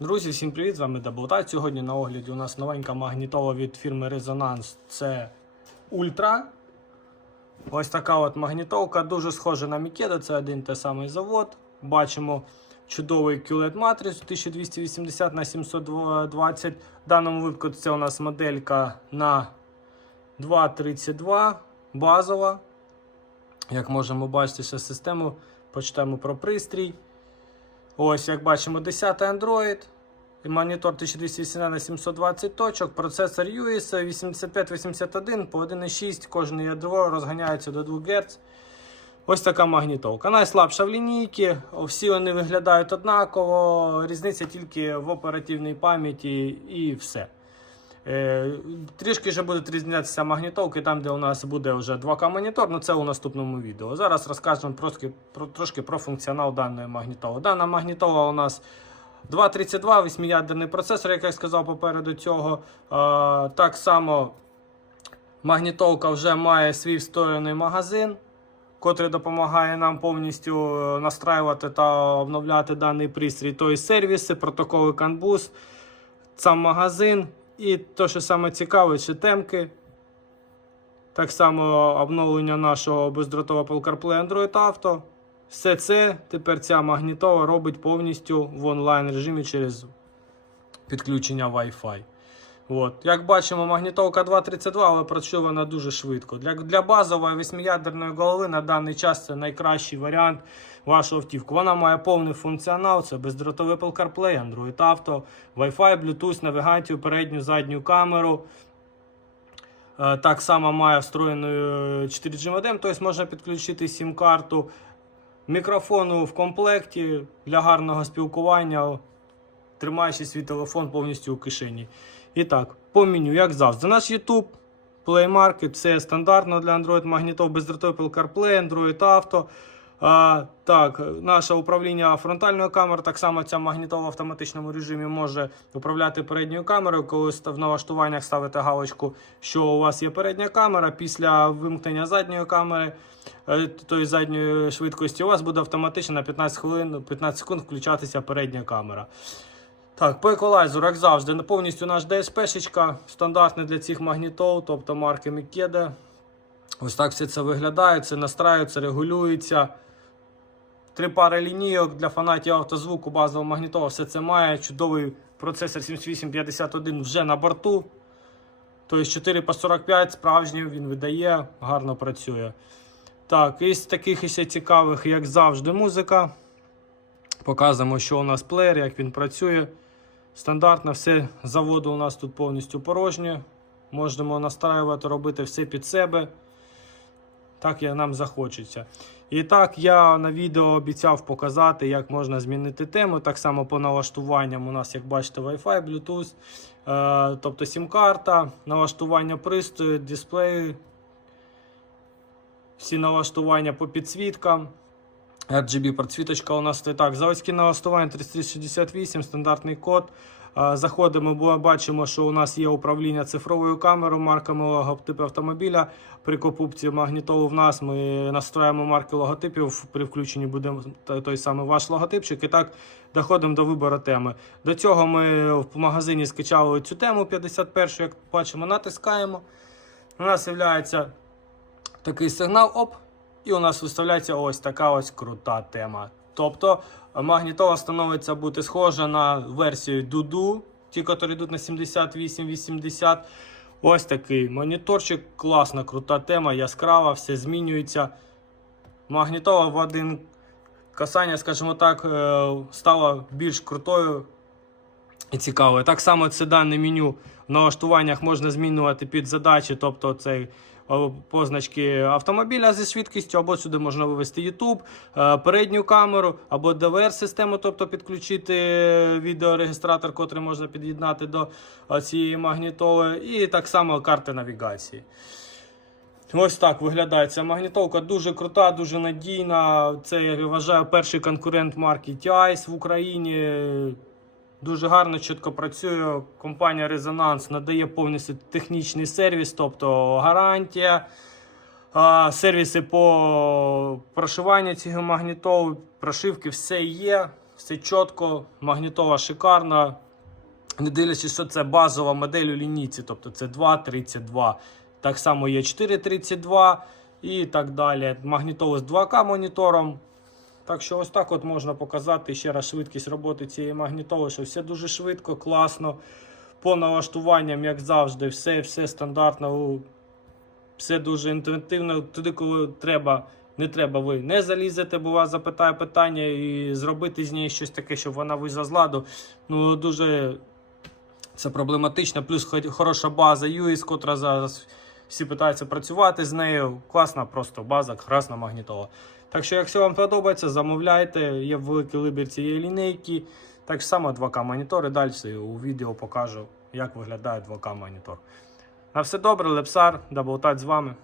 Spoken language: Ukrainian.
Друзі, всім привіт! З вами Даблтайт. Сьогодні на огляді у нас новенька магнітола від фірми Resonance. Це Ультра. Ось така от магнітолка, дуже схожа на Мікеда, це один той самий завод. Бачимо чудовий QLED матрицю 1280 на 720. В даному випадку це у нас моделька на 2.32 базова. Як можемо бачити, ще систему. Почитаємо про пристрій. Ось, як бачимо, 10 Android. Монітор 1280 на 720 точок, процесор US 8581 по 1,6, кожне ядро розганяється до 2 Гц. Ось така магнітовка. Найслабша в лінійці, всі вони виглядають однаково, різниця тільки в оперативній пам'яті і все. Е, трішки вже будуть різнятися магнітолки, там, де у нас буде вже 2К монітор, ну це у наступному відео. Зараз розкажемо трошки про, трошки про функціонал даної магнітоли. Дана магнітола у нас 2.32, 8-ядерний процесор, як я сказав попереду цього. Е, так само магнітолка вже має свій встроєний магазин, котрий допомагає нам повністю е, настраювати та обновляти даний пристрій. Тобто сервіси, протоколи CAN сам магазин. І те, що саме цікаве, ще темки. Так само обновлення нашого бездротового CarPlay Android Auto. Все це тепер ця магнітова робить повністю в онлайн режимі через підключення Wi-Fi. От. Як бачимо, магнітолка 2.32, але працює вона дуже швидко. Для, для базової восьмиядерної голови на даний час це найкращий варіант вашого автівку. Вона має повний функціонал: це бездротовий Apple CarPlay, Android Auto, Wi-Fi, Bluetooth, навігацію, передню, задню камеру. Е, Так само має встроєну 4G модем, тобто можна підключити сім-карту. Мікрофону в комплекті для гарного спілкування, тримаючи свій телефон повністю у кишені. І так, по меню, як завжди, наш YouTube, Play Market, це стандартно для Android магнітов, бездротовий CarPlay, Android Auto. А, так, наше управління фронтальною камерою, так само ця магнітола в автоматичному режимі може управляти передньою камерою, коли в налаштуваннях ставите галочку, що у вас є передня камера. Після вимкнення задньої камери, е, тої задньої швидкості, у вас буде автоматично на 15 хвилин, 15 секунд включатися передня камера. Так, по еквалайзеру, як завжди, повністю наш DSP-шечка, стандартний для цих магнітол, тобто марки Mikeda. Ось так все це виглядає, це настраюється, регулюється. Три пари лінійок для фанатів автозвуку, базового магнітола, все це має. Чудовий процесор 7851 вже на борту. Тобто 4 по 45 справжній він видає, гарно працює. Так, із таких ще цікавих, як завжди, музика. Показуємо, що у нас плеєр, як він працює. Стандартно, все з заводу у нас тут повністю порожнє. Можемо настраювати, робити все під себе. Так як нам захочеться. І так, я на відео обіцяв показати, як можна змінити тему. Так само по налаштуванням у нас, як бачите, Wi-Fi, Bluetooth, е, тобто сім-карта, налаштування пристрою, дисплеї, всі налаштування по підсвіткам. RGB підсвіточка у нас і так. Заводські налаштування 3368, стандартний код. Заходимо, бо бачимо, що у нас є управління цифровою камерою, марками логотипу автомобіля. При покупці магнітолу в нас ми настроїмо марки логотипів. При включенні буде той самий ваш логотипчик. І так доходимо до вибору теми. До цього ми в магазині скачали цю тему 51, як бачимо, натискаємо. У нас з'являється такий сигнал, оп, і у нас виставляється ось така ось крута тема. Тобто магнітола становиться бути схожа на версію Дуду, ті, які йдуть на 78-80. Ось такий моніторчик, класна, крута тема, яскрава, все змінюється. Магнітола в один касання, скажімо так, е, стала більш крутою і цікавою. Так само це дане меню в налаштуваннях можна змінювати під задачі, тобто цей позначки автомобіля зі швидкістю, або сюди можна вивести YouTube, е, передню камеру, або DVR-систему, тобто підключити відеорегістратор, котрий можна під'єднати до е, цієї магнітоли, і так само карти навігації. Ось так виглядає ця магнітолка. Дуже крута, дуже надійна. Це я вважаю перший конкурент марки TIS в Україні. Дуже гарно, чітко працює. Компанія Резонанс надає повністю технічний сервіс, тобто гарантія, сервіси по прошиванню цього магнітолу, прошивки, все є. все чітко, магнітола шикарна. Не дивлячись, що це базова модель у лінійці, тобто це 2.32. Так само є 4.32 і так далі. Магнітоли з 2К монітором. Так що ось так от можна показати ще раз швидкість роботи цієї магнітоли, що все дуже швидко, класно. По налаштуванням, як завжди, все, все стандартно, все дуже інтуїтивно. Туди, коли треба, не треба, ви не залізете, бо вас запитає питання і зробити з неї щось таке, щоб вона вийшла з ладу. Ну, дуже це проблематично. Плюс хороша база UIS, котра зараз всі питаються працювати з нею. Класна просто база, красна магнітола. Так що, якщо вам подобається, замовляйте. Є великий вибір цієї лінійки. Так само 2К монітори. Далі у відео покажу, як виглядає 2К монітор. На все добре, Лепсар, Даблтать з вами.